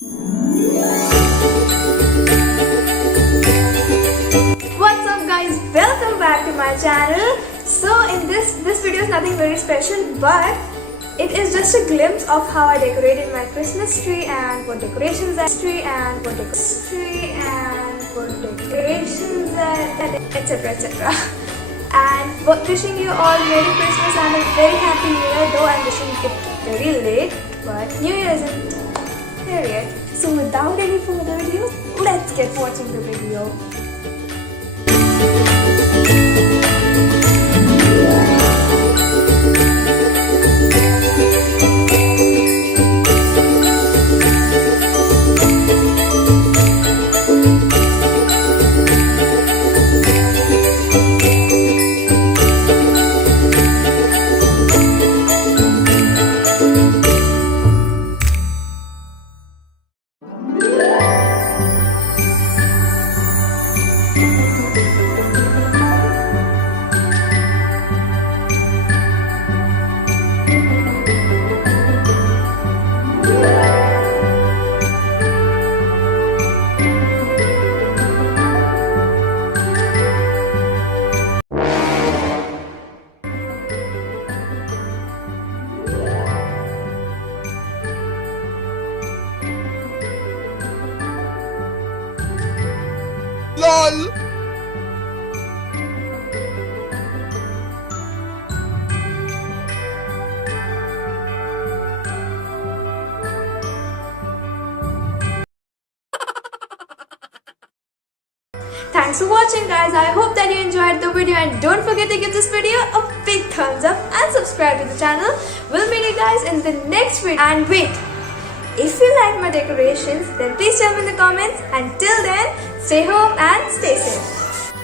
What's up guys, welcome back to my channel. So in this video is nothing very special, but it is just a glimpse of how I decorated my Christmas tree and what decorations etc, etc. And wishing you all Merry Christmas and a very Happy New Year, though I'm wishing it very late, but New Year isn't here yet. So without any further ado, let's get watching the video. LOL. Thanks for watching guys. I hope that you enjoyed the video, and don't forget to give this video a big thumbs up and subscribe to the channel. We'll meet you guys in the next video. And wait, if you like my decorations, then please tell me in the comments. Until then, stay home and stay safe.